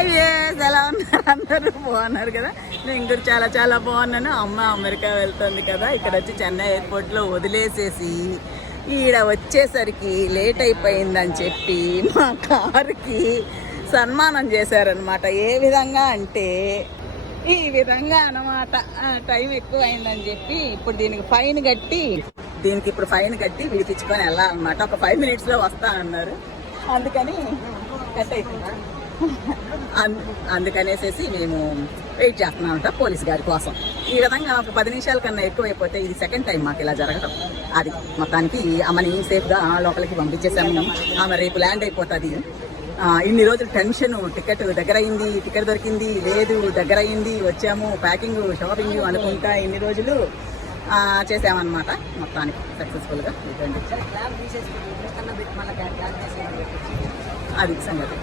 Hi viewers, ఎలా ఉన్నారు? అందరూ బాగున్నారు కదా? నేను కూడా చాలా చాలా బాగున్నాను. అమ్మ అమెరికా వెళ్తుంది కదా, ఇక్కడ వచ్చి చెన్నై ఎయిర్పోర్ట్లో వదిలేసేసి ఈడ వచ్చేసరికి లేట్ అయిపోయిందని చెప్పి మా కారుకి సన్మానం చేశారనమాట. ఏ విధంగా అంటే ఈ విధంగా అనమాట. టైం ఎక్కువ అయిందని చెప్పి ఇప్పుడు దీనికి ఫైన్ కట్టి వీడికి ఇచ్చుకొని వెళ్ళాలన్నమాట. ఒక 5 minutesలో వస్తా అన్నారు. అందుకని కట్ అయిపోయింది. అందుకనేసేసి మేము వెయిట్ చేస్తున్నామంట పోలీస్ గారి కోసం. ఈ విధంగా ఒక 10 నిమిషాల కన్నా ఎక్కువైపోతే ఇది సెకండ్ టైం మాకు ఇలా జరగడం. అది మొత్తానికి అమ్మని సేఫ్గా లోపలికి పంపించేసాము. ఆమె రేపు ల్యాండ్ అయిపోతుంది. ఇన్ని రోజులు టెన్షన్, టికెట్ దగ్గర అయింది, టికెట్ దొరికింది లేదు, దగ్గర అయింది, వచ్చాము, ప్యాకింగ్ షాపింగ్ అనుకుంటా ఇన్ని రోజులు చేసామన్నమాట. మొత్తానికి సక్సెస్ఫుల్గా అది సంగతి.